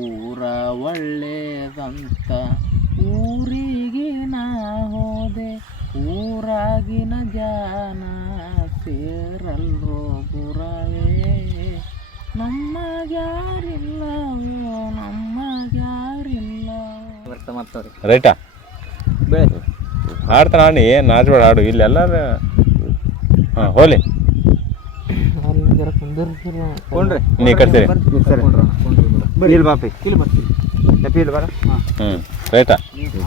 ಊರ ಒಳ್ಳೆಯದಂತ ಊರಿಗೆ ನಾ ಹೋದೆ. ಊರಾಗಿನ ಜಾನ ಸೇರಲ್ರೋ ಗುರವೇ. ನಮ್ಮ ಯಾರಿಲ್ಲವೋ ನಮ್ಮ ಯಾರಿಲ್ಲ ರೈಟಾ? ಹಾಡ್ತಾನೆ ನಾಚ್ಬೇಡ ಹಾಡು ಇಲ್ಲೆಲ್ಲ ಹಾಂ ಹೋಲಿ. ನೀ ಕಟ್ತೀರಿ ಇಲ್ಲಿ ಬಾಪಿ. ಇಲ್ಲಿ ಬರ್ತೀವಿ ಎಪ್ಪಿ ಇಲ್ಲಿ ಬರ. ಹ್ಞೂ ರೈಟಾ?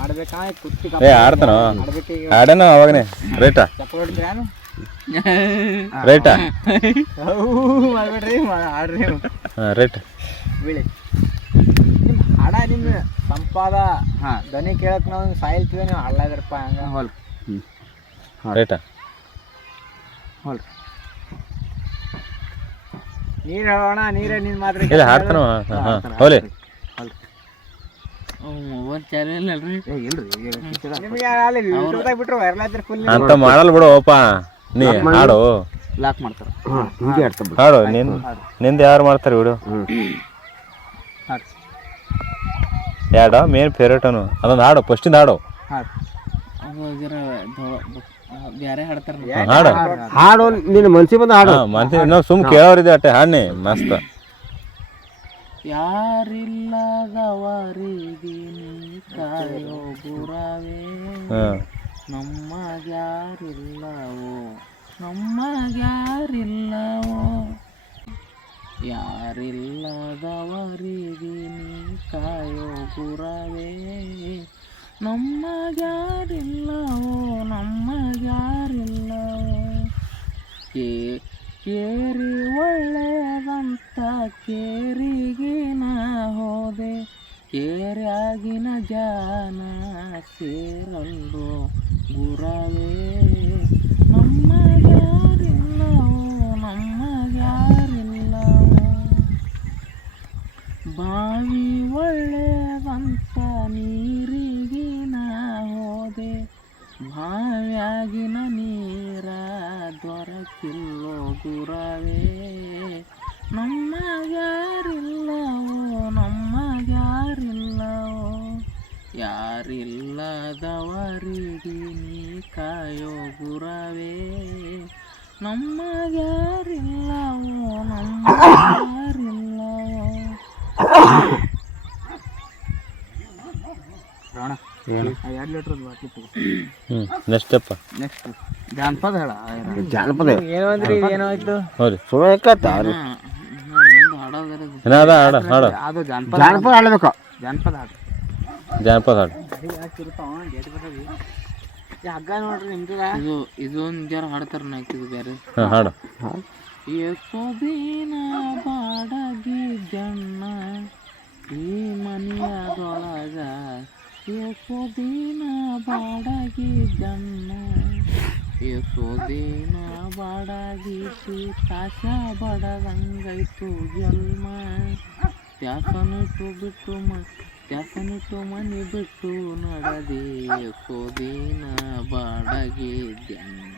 ಆಡ್ಬೇಕಾ ಕುತ್ತಿ ಏ ಆಡ್ತಾನ? ಆಡನ ಅವಾಗನೇ. ರೈಟಾ? ರೈಟಾ? ರೈಟ್. ಬಿಳಿ. ನಿಮ್ಮ ಹಾಡ ನಿಮ್ಮ ಸಂಪಾದ ಹಾಂ ಧ್ವನಿ ಕೇಳಕ್ ನಾವು ಸಾಯಿಲ್ತೀವಿ ನೀವು ಹಾಡ್ಲಾದ್ರಪ್ಪ ಹಂಗ. ಹೊಲ್ ಹ್ಞೂ ರೈಟಾ? ಹೊಲ್ ನೀರ್ ಹೇಳೋಣ ನೀರೇ ನಿನ್ನ ಮಾತ್ರ ಇಲ್ಲ ಹಾಡ್ತಾನ ಫುಲ್ ಅಂತ ಮಾಡಲ್ ಬಿಡು ಅಪ್ಪ ನೀ ಹಾಡು. ಲಾಕ್ ಮಾಡ್ತಾರ. ಹಾಡು ನಿನ್ನಿಂದ ಯಾರು ಮಾಡ್ತಾರೆ ಬಿಡು. ಯಾಡ ಮೇನ್ ಫೇವ್ರೇಟ್ ಅನು ಅದೊಂದು ಹಾಡು ಫಸ್ಟಿಂದ ಹಾಡು. ಹಾಡು. ಹಾಡು. ಹಾಡು? ನಿನ್ನ ಮನ್ಸಿ ಬಂದ ಹಾಡು. ಮನ್ಸಿ ನಾವು ಸುಮ್ ಕೇಳೋರಿದೆ ಅಟ್ಟೆ ಹಾಡ್ನಿ ಮಸ್ತ್. ಯಾರಿಲ್ಲದವರಿಗೆ ನೀ ಕಾಯೋ ಗುರವೇ. ಹಾಂ. ನಮ್ಮ ಯಾರಿಲ್ಲವೋ ನಮ್ಮ ಯಾರಿಲ್ಲವೋ. ಯಾರಿಲ್ಲದವರಿಗೆ ನೀ ಕಾಯೋ ಗುರವೇ. ನಮ್ಮ ಯಾರಿಲ್ಲವೋ ನಮ್ಮ ಯಾರಿಲ್ಲವೋ ಕೇ ಕೇರಿ ಒಳ್ಳೆಯದಂತ ಕೇರಿಗೆ ನಾ ಹೋದೆ. ಕೇರ್ಯಾಗಿನ ಜಾನ ಕೇರಂದು ಗುರವೇ? ನಮ್ಮ ಬಾವ್ಯಾಗಿನ ನೀರ ದೊರಕಿಲ್ಲೋ ಗುರವೇ. ನಮ್ಮ ಯಾರಿಲ್ಲವೋ ನಮ್ಮ ಯಾರಿಲ್ಲವೋ. ಯಾರಿಲ್ಲದವರಿಗೆ ನೀ ಕಾಯೋ ಗುರವೇ. ನಮ್ಮ ಯಾರಿಲ್ಲವೋ ಎರಡು ಲೀಟ್ರ್ ಬಾಟ್ಲಿ ಹ್ಞೂ ನೆಕ್ಸ್ಟ್ ಅಪ್ಪ ನೆಕ್ಸ್ಟ್ ಜಾನಪದ ಹೇಳ ಜಾನಪದ ಏನೋ ಅಂದ್ರಿ ಏನೋ ಆಯ್ತು? ಸುಳ್ಳು ಏನಾದ ಹಾಡು ಹಾಡು ಅದು ಜಾನಪದ ಜಾನಪದ ಹಾಡಬೇಕು. ಜಾನಪದ ಹಾಡು. ಜಾನಪದ ಹಾಡು. ಹಗ್ಗ ನೋಡ್ರಿ ನಿಮ್ದು. ಇದು ಇದು ಒಂದು ಜರ ಹಾಡ್ತಾರ ನಾಕಿದು ಬೇರೆ. ಹಾಂ ಹಾಡು. ಬಾಡಗಿ ಜಣ್ಣ ಯಶೋದಿನ ಬಾಡಗಿ ಸೀತಾಶ ಬಡದಂಗೈತು ಜನ್ಮ ತ್ಯಾಸನಿಟ್ಟು ಬಿಟ್ಟು ಮ ತ್ಯಾಸನಿಟ್ಟು ಮನೆ ಬಿಟ್ಟು ನಡದೆ ಯಶೋದಿನ ಬಾಡಗಿದ್ದಮ್ಮ.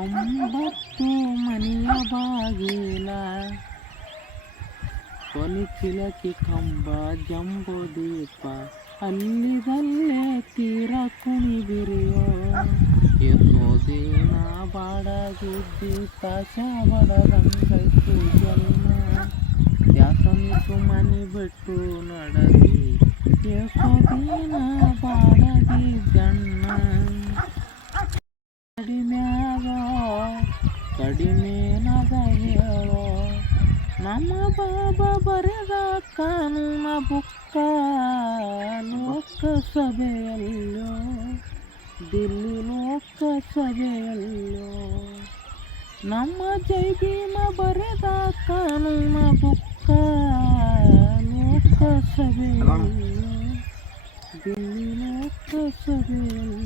ಒಂಬತ್ತು ಮನೆಯ ಬಾಗಿಲ ಚಿಲಕಿ ಕಂಬ ಜಂಬೋ ದೀಪ, ಅಲ್ಲಿದಲ್ಲೇ ಬಾಡಗಿದ್ದಿ ತಾಶ ಬಡದಂಗೈತು ಜನ್ಮ ಯಾಸನಿತು ಮನೆ ಬಿಟ್ಟು ನಡದಿ ಯಶೋದೇನ ಬಾಡಗಿದ್ದಣ್ಣ ಕಡಿಮ್ಯಾಗ ಕಡಿಮೆನದ ಹೇಳೋ ನಮ್ಮ ಬಾಬಾ ಬರೆದ ಕಾನೂನ ಬುಕ್ಕ ಲೋಕಸಭೆಯಲ್ಲೋ ದಿಲ್ಲಿ ಲೋಕಸಭೆಯಲ್ಲೋ ನಮ್ಮ ಜೈ ಭೀಮ ಬರೆದ ಕಾನೂನ ಬುಕ್ಕ ಲೋಕಸಭೆಯಲ್ಲೋ ದಿಲ್ಲಿ ಲೋಕಸಭೆಯಲ್ಲೋ